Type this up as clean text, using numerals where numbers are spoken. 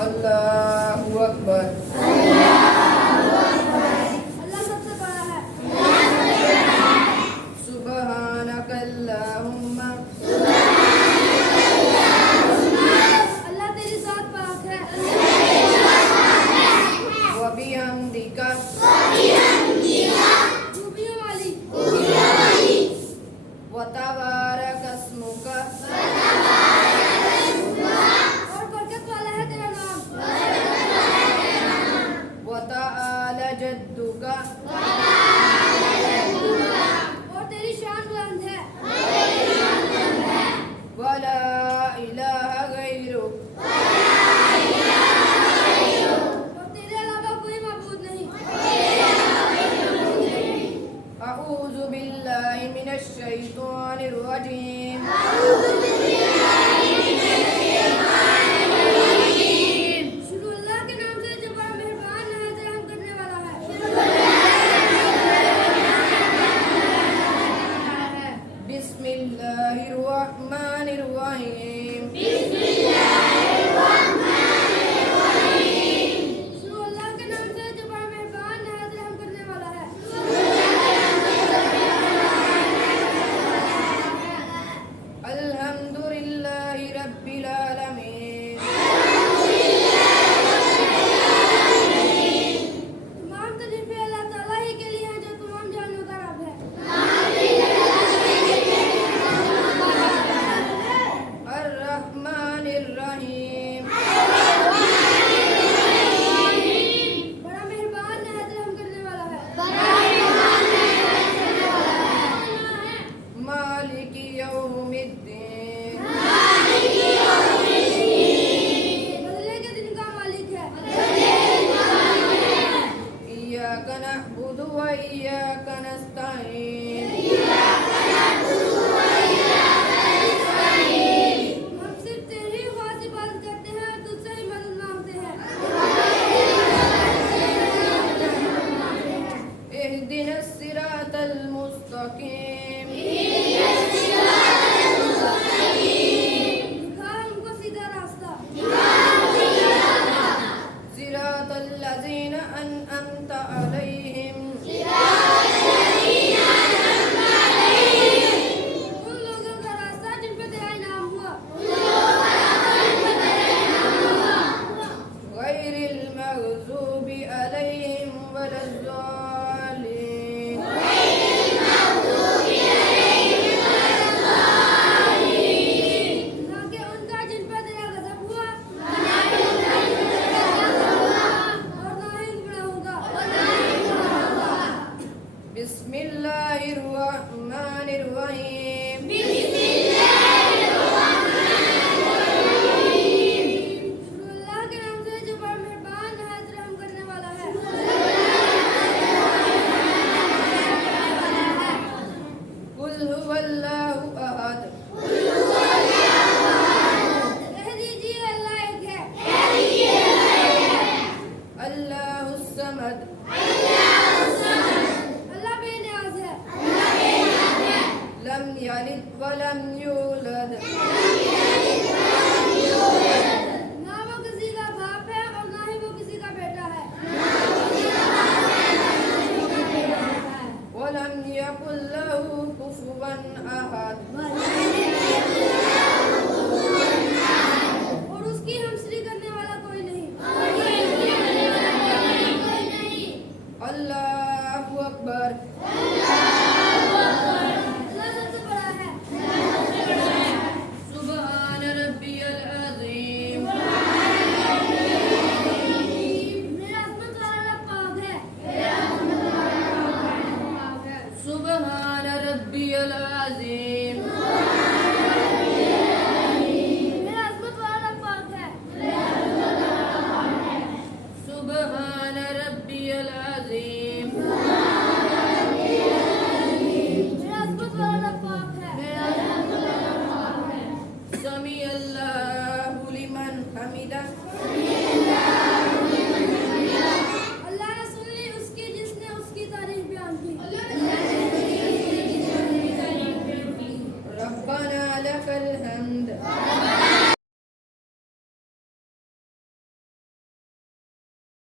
अल्लाहु अकबर। अल्लाह सबसे बड़ा है। सुब्हानकल्लाहुम्मा। अल्लाह तेरी जात पाक है। व बिहम्दिका। खूबियों वाली। व तबारक अस्मुका। और बरकत वाला है तेरा नाम। व तआला जद्दुका। और तेरी शान बुलंद है। व ला इलाहा गैरुक। और तेरे अलावा कोई माबूद नहीं। अऊज़ु बिल्लाहि मिनश शैतानिर रजीम। शुरू अल्लाह के नाम से जो बड़ा मेहरबान नहायत रहम करने वाला है। बिस्मिल्लाहिर रहमानिर रहीम। शुरू अल्लाह के नाम से जो बड़ा मेहरबान नहायत रहम करने वाला है। अल्हम्दुलिल्लाहि रब्बिल आलमीन। तमाम तारीफें अल्लाह ताला ही के लिए हैं जो तमाम जानों का रब है। अर्रहमानिर रहीम। बड़ा मेहरबान नहायत रहम करने वाला है। मालिकी यौमिद्दीन। बदले के दिन का मालिक है। इय्याका नअबुदु व इय्याका नस्तईन। हम सिर्फ तेरी खास इबादत करते हैं और तुझसे ही मदद मांगते हैं। इहदिनस सिरातल मुस्तकीम। दिखा हमको सीधा रास्ता। सिरातल लज़ीना अनअमता अलैहिम। उन लोगों का रास्ता जिन पे तेरा इनाम हुआ। गैरिल मग़ज़ूबि अलैहिम वलज़्ज़ालिन। ना कि उनका जिन पर तेरा गज़ब हुआ और ना ही गुनाहों का। बिस्मिल्लाहिर रहमानिर रहीम। शुरू अल्लाह के नाम से जो बड़ा मेहरबान नहायत रहम करने वाला है। कुल हुवल्लाहु अहद। कह दीजिए अल्लाह एक है। अल्लाहुस समद। अल्लाह बेनियाज है। लम यलिद व लम यूलद। ना वो किसी का बाप है और ना ही वो किसी का बेटा है। व लम यकुल लहू कुफुवन अहद। और उसकी हमसरी करने वाला कोई नहीं। अल्लाहु अकबर। अल्लाह सबसे बड़ा है। सुब्हान रब्बियल अज़ीम। मेरा अज़मत वाला रब पाक है। सुब्हान रब्बियल अज़ीम। मेरा अज़मत वाला रब पाक है। सुब्हान रब्बियल अज़ीम। मेरा अज़मत वाला रब पाक है। समी अल्लाहु लिमन हमिदा।